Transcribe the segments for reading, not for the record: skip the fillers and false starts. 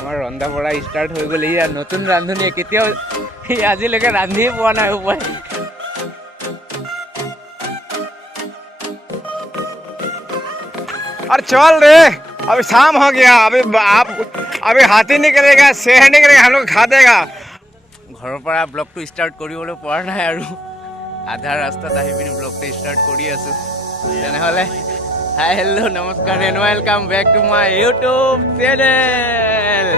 আমাৰ ৰন্ধা বঢ়া ষ্টাৰ্ট হৈ গ'ল। ইয়াৰ নতুন ৰান্ধনীয়ে কেতিয়াও আজিলৈকে ৰান্ধিয়ে পোৱা নাই উপায়। अरे चल रे, अभी शाम हो गया। अभी हाथी निकलेगा, शेर निकलेगा, हम लोग खा देगा। ঘৰৰ পৰা ব্লগটো ষ্টাৰ্ট কৰিবলৈ পৰা নাই আৰু আধা ৰাস্তাত আহি পিনি ব্লগটো ষ্টাৰ্ট কৰি আছো। তেনেহ'লে hi hello' namaskar and welcome back to my YouTube channel.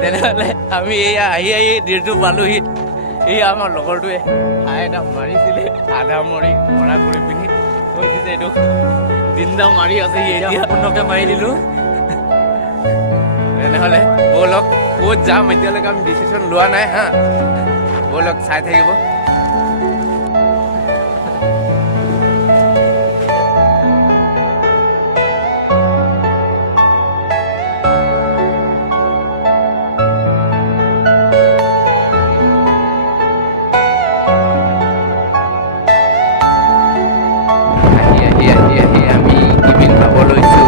তেনেহ'লে আমি এয়া আহি দিনটো পালোহি। এই আমাৰ লগৰটোৱে হাই এটা মাৰিছিলে, আধা মৰা কৰি পিনি কৈছে এইটো জিন্দা মাৰি আছে, সি এতিয়া সম্পূৰ্ণকৈ মাৰি দিলোঁ। তেনেহ'লে ব'লক ক'ত যাম এতিয়ালৈকে আমি ডিচিশ্যন লোৱা নাই হা, ব'লক চাই থাকিব। আমি টিফিন খাব লৈছোঁ।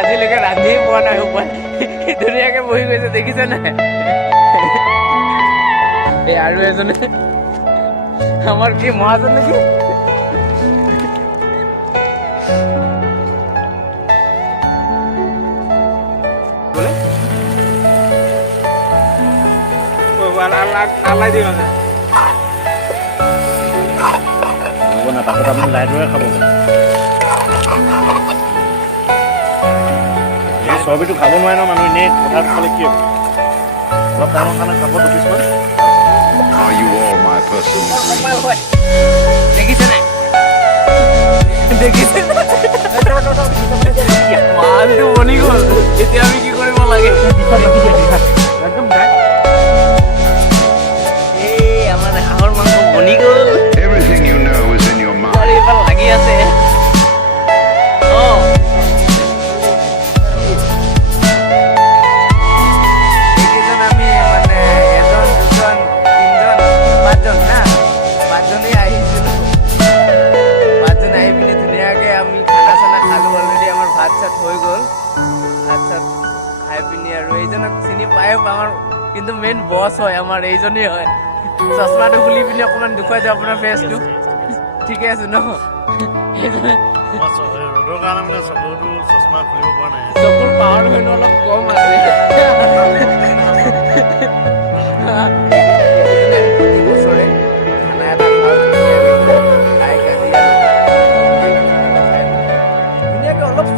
আজিলৈকে ৰান্ধিয়ে পোৱা নাই উপায়, ধুনীয়াকে বহি গৈছে দেখিছে নাই। এই আৰু এজনে আমাৰ কি মহাজন নেকি, পাছত আপুনি লাইটৰে খাব। চৰ্বিটো খাব নোৱাৰে ন মানুহ, এনেই কথা খালে কি হ'ব, অলপ টাইমৰ কাৰণে খাব দুপিছমান। দেখিছে নাই, দেখিছে মালটো বনি গ'ল। এতিয়া আমি কি কৰিব লাগে, এই আমাৰ হাঁহৰ মাংস বনি গ'ল, লাগি আছে। হৈ গ'ল ভাত চাত খাই পিনি, আৰু এইজনক চিনি পাই আমাৰ, কিন্তু মেইন বছ হয় আমাৰ এইজনেই হয়। চশমাটো খুলি পিনি অকণমান দেখুৱাই দিওঁ আপোনাৰ ফেচটো, ঠিকে আছে ন? ৰ'দৰ কাৰণে মানে চকুটো চশমা খুলিব পৰা নাই, চকুৰ পাৱাৰ হেনো অলপ কম আছে। বছৰে খানা এটা খাই কাজিয়া ধুনীয়াকে অলপ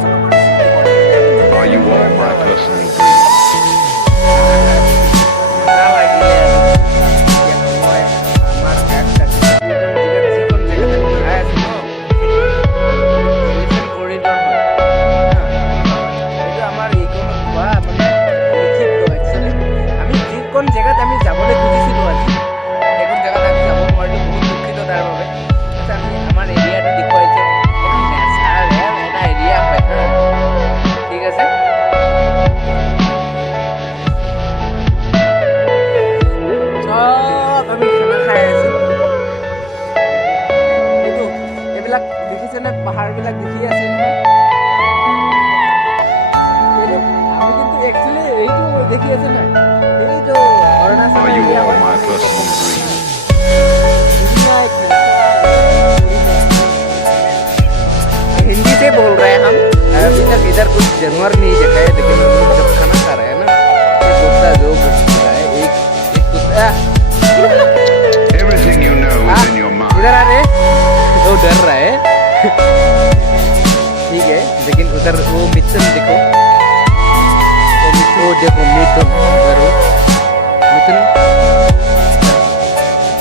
যিখন জেগাত আমি যাবলৈ খুজিছিলোঁ আজি সেইখন জেগাত আমি যাব নোৱাৰিলোঁ, বহুত দুখিত তাৰ বাবে। আচ্ছা, আমি আমাৰ এৰিয়াটো দেখুৱাইছে, এটা নেচাৰেল এটা এৰিয়া হয় হা, ঠিক আছে। চব আমি খানা খাই আছো। এইটো এইবিলাক দেখিছেনে, পাহাৰবিলাক দেখি আছে নহয়। এইটো আমি কিন্তু একচুৱেলি এইটো দেখি আছে নাই, এইটো Arunachal Are you area all হয়। my personal dream? हिंदी से बोल रहे हैं हम। अभी तक इधर कुछ जानवर नहीं देखा है, लेकिन हम लोग जब खाना खा रहे हैं ना, ये कुत्ता जो घुसता है, एक कुत्ता Everything you know is in your mind. इधर आ रहे, वो डर रहा है। ठीक है, लेकिन उधर वो मिथुन देखो, वो देखो मिथुन, उधर वो मिथुन,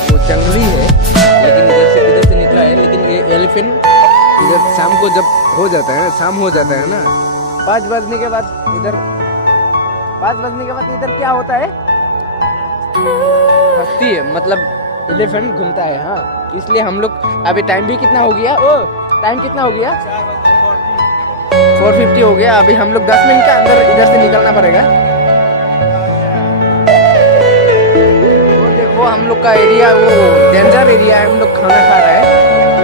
वो जंगली है, लेकिन इधर से निकला है। लेकिन ये एलिफेंट इधर शाम को जब हो जाता है, शाम हो जाता है ना, 5 बजने के बाद इधर क्या होता है, हंसती है, मतलब एलिफेंट घूमता है। हाँ, इसलिए हम लोग अभी टाइम भी कितना हो गया, टाइम कितना हो गया, 4:50 हो गया। अभी हम लोग 10 मिनट के अंदर इधर से निकलना पड़ेगा। वो देखो हम लोग का एरिया, वो डेंजर एरिया है, हम लोग खाना खा रहे हैं।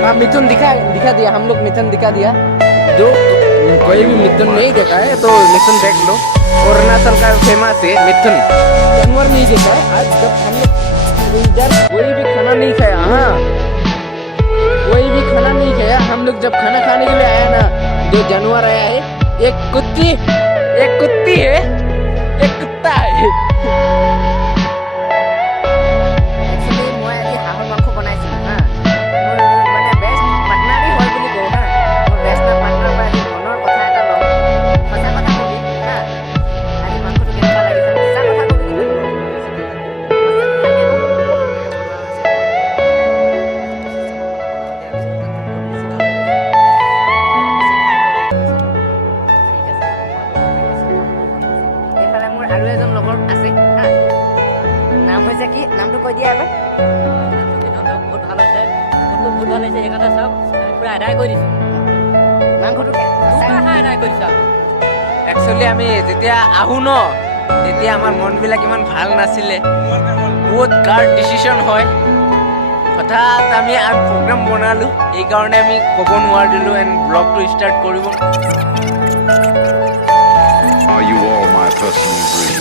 हाँ, मिथुन दिखा दिया, हम लोग मिथुन दिखा दिया। जो कोई भी मिथुन नहीं देखा है तो मिथुन देख लो, अरुणाचल का फेमस है मिथुन। जानवर नहीं देखा है आज, जब हम लोग इधर कोई भी खाना नहीं खाया, हाँ कोई भी खाना नहीं खाया, हम लोग जब खाना खाने के लिए आया ना, जो जानवर आया है, एक कुत्ती है, एक कुत्ता है। আৰু এজন লগৰ আছে হা, নাম হৈছে কি, নামটো কৈ দিয়া এবাৰ। বহুত ভাল হৈছে, সেইকাৰণে চব পুৰা আদায় কৰি দিছোঁ, মাংসটো আদায় কৰি দিছোঁ। একচুৱেলি আমি যেতিয়া আহোঁ ন, তেতিয়া আমাৰ মনবিলাক ইমান ভাল নাছিলে, বহুত গাৰ্ড ডিচিশ্যন হয়। হঠাৎ আমি আৰু প্ৰগ্ৰাম বনালোঁ, এইকাৰণে আমি ক'ব নোৱাৰিলোঁ এণ্ড ব্লগটো ষ্টাৰ্ট কৰিব। Are you all my personal dream?